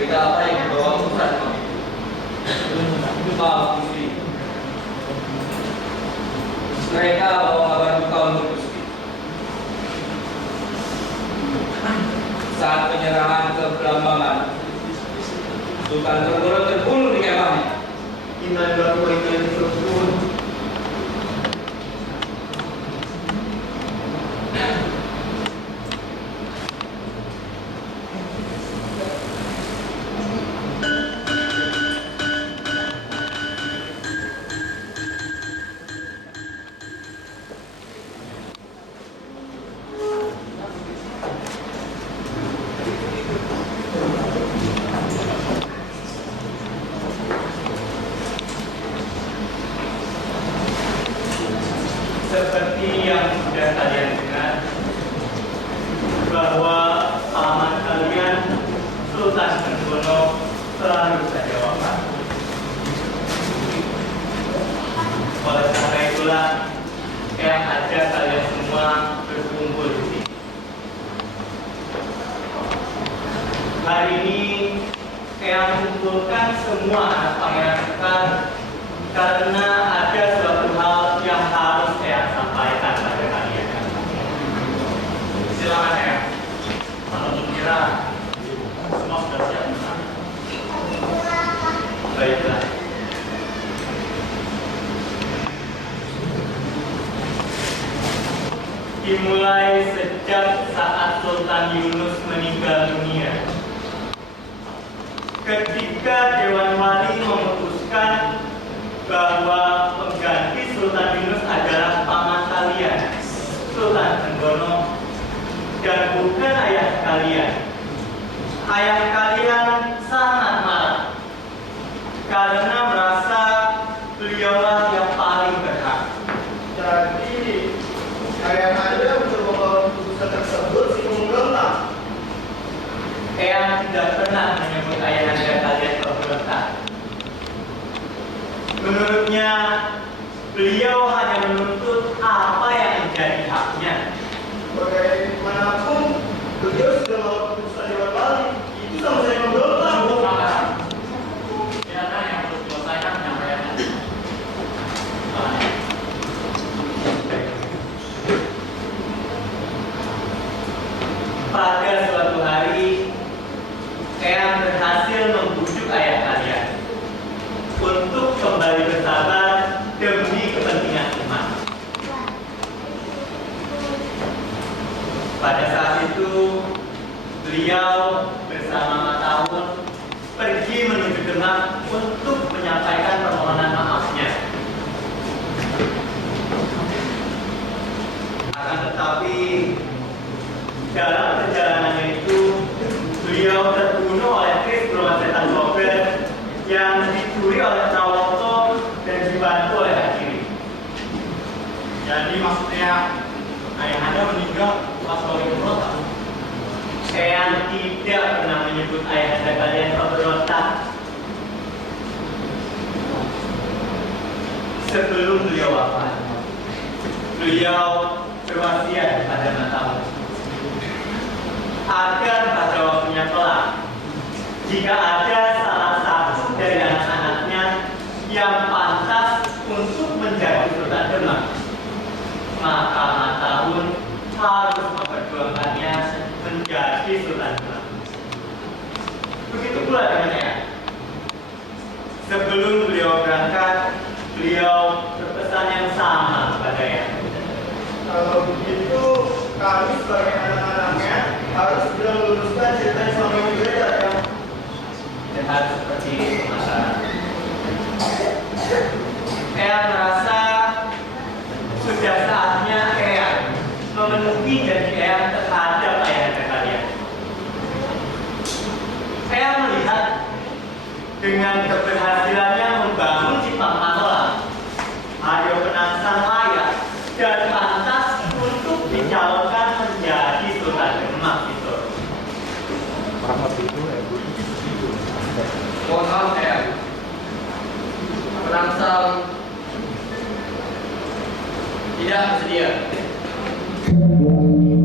Berita apa yang dibawa utusan kami? Maaf, Gusti. Mereka bawa kabar duka untuk Gusti. Saat penyerahan ke Belambangan, Sultan Trenggono terbunuh di kemahnya. Innalillahi wa inna ilaihi raji'un. Seperti yang sudah kalian dengar, bahwa paman kalian Sultan Trenggono selalu saja wafat. Oleh karena itulah yang ada kalian semua berkumpul di sini. Hari ini yang mengumpulkan semua anak pangeran Sekar karena ada suatu hal yang harus saya sampaikan pada kalian. Silakan ya. Kalau kira semua sudah siap. Baiklah. Dimulai sejak saat Sultan Yunus meninggal dunia, ketika Dewan Wali memutuskan bahwa pengganti Sultan Yunus adalah paman kalian, Sultan Trenggono, dan bukan ayah kalian. Ayah kalian sangat marah karena merasa beliaulah yang paling berhak. Jadi, ayah Anda untuk membawa keputusan tersebut si pemberontak. Eyang tidak pernah menyebut ayah anda kalian pemberontak. Menurutnya, beliau hanya menuntut apa yang menjadi haknya. Bagaimanapun, beliau sudah membawa keputusan Dewan Wali. Itu sama saya memberontak. Cukup makan. Silakan yang harus selesaikan penyampaiannya. Pada suatu hari, Eyang berhasil membujuk ayah kalian untuk kembali bersabar demi kepentingan umat. Pada saat itu, beliau bersama Matahun pergi menuju Demak untuk menyampaikan permohonan maafnya. Akan tetapi, dalam perjalanannya itu, beliau terbunuh oleh Kris Bromasetan Gober yang dicuri oleh Prawoto dan dibantu oleh Hakiri. Jadi maksudnya ayah anda meninggal pas oleh pemberontak? Eyang tidak pernah menyebut ayah anda kalian pemberontak. Sebelum beliau wafat, beliau berwasiat kepada Matahun agar pada waktunya kelak, jika ada salah satu dari anak-anaknya yang pantas untuk menjadi Sultan Demak, maka Matahun harus memperjuangkannya menjadi Sultan Demak. Begitu pula dengan Eyang. Sebelum beliau berangkat, beliau berpesan yang sama kepada Eyang. Kalau begitu, kami sebagai anak-anaknya harus segera meluruskan cerita yang selama ini beredar, ya. Lihat seperti itu masalah. Eyang merasa sudah saatnya Eyang memenuhi janji Eyang terhadap ayah anda kalian. Eyang melihat dengan keberhasilannya membangun Cipang Panola, Aryo Penangsang layak dan pantas untuk dicalonkan menjadi Sultan Demak itu. Mohon maaf, Eyang. Penangsang tidak bersedia. Thank you.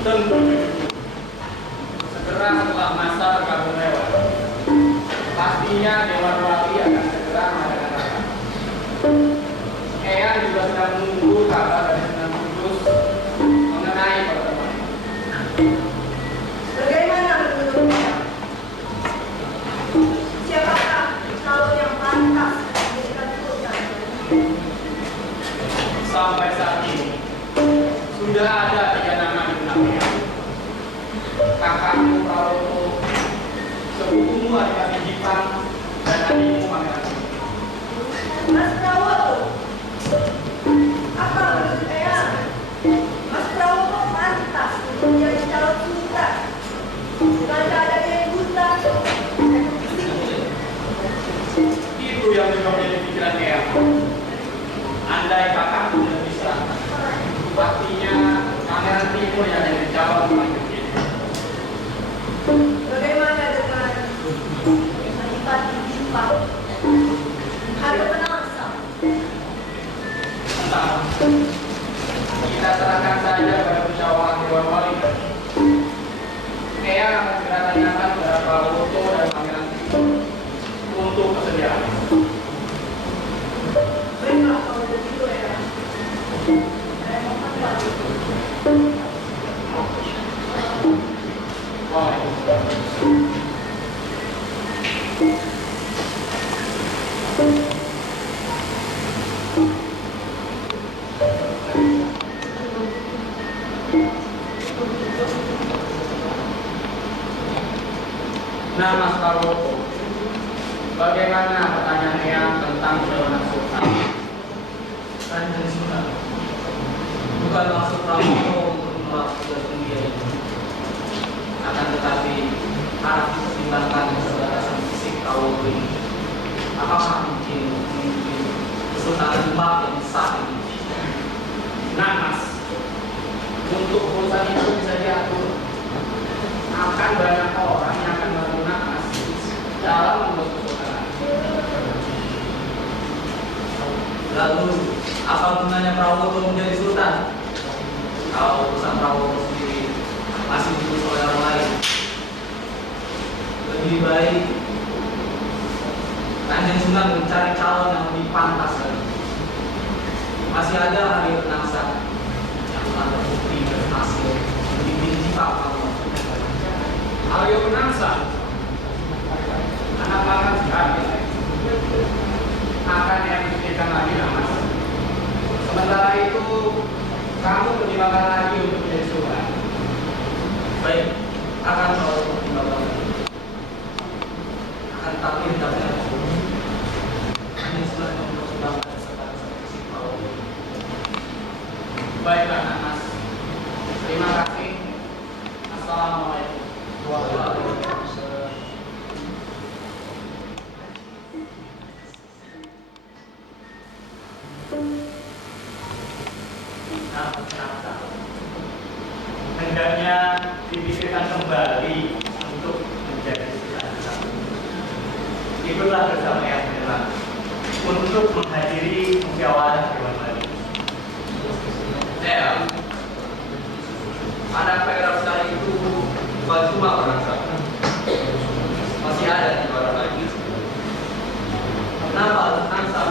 Tentu segera setelah masa berkabung lewat, pastinya Dewan Wali akan segera mengadakan rapat. Eyang juga sedang menunggu kabar dari Sunan Kudus mengenai pertemuan. Bagaimana menurutnya? Siapakah calon yang pantas menjadikan sultan? Sampai saat ini sudah ada 3 nama di benaknya. Kakakmu Prawoto, sepupumu Adipati Jipang, dan adikmu Pangeran. Mas Prawoto, apa menurut Eyang? Mas Prawoto pantas untuk menjadi calon sultan. Bukan keadaan yang buta dan fisik. Itu yang juga menjadi pikiran Eyang. Andai kakakku tidak bisa, pastinya Pangeran Timur yang jadi calon selanjutnya. Bagaimana dengan Adipati Jipang? Ada penangsa. Entah, kita serahkan saja pada musyawarah Dewan Wali. Eyang akan segera tanyakan kepada Prawoto dan Pangeran Timur untuk kesediaan. Baiklah kalau begitu Eyang. Saya mohon pamit. Nah, Mas Prawoto, bagaimana pertanyaan Eyang tentang calon sultan? Kanjeng Sunan, bukan maksud Prawoto untuk menolak tugas mulia ini. Akan tetapi harus dipertimbangkan keterbatasan fisik Prawoto ini. Apakah mungkin memimpin Kesultanan Demak yang sah ini? Nah, Mas, untuk urusan itu bisa diatur. Akan banyak orang yang akan menggunakan Mas dalam membuat kesultanan. Lalu, apa gunanya Prawoto menjadi sultan? Kalau urusan Prawoto sendiri masih diurus oleh orang lain. Lebih baik Kanjeng Sunan mencari calon yang lebih pantas lagi. Masih ada hari penangsa yang telah terbukti berhasil membimbing Jipang. Aryo Penangsa, anak Pangeran Soeharto, akan yang dipikirkan lagi, Mas. Sementara itu, kamu pertimbangkan lagi untuk menjadi sultan. Baik, akan selalu pertimbangkan. Akan tapi hendaknya Kanjeng Sunan yang mempertimbangkan segala fisik Prawoto. Baiklah, Mas. Terima kasih. Assalamualaikum. Waalaikumsalam. Hendaknya dipikirkan kembali untuk menghadiri musyawarah Dewan Wali. Ya, anak PRF sekali itu bukan cuma merasa, masih ada 3 orang lagi. Kenapa harus Ansam?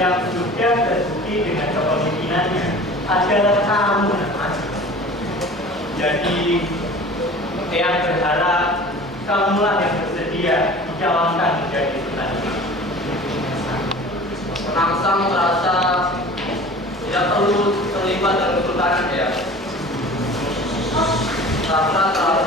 Yang sudah terbukti dengan kepemimpinannya adalah kamu, Mas. Jadi, Eyang berharap kamulah yang bersedia dicalonkan menjadi Sultan. Penangsang merasa tidak perlu terlibat dalam kesultanan ya, karena terlalu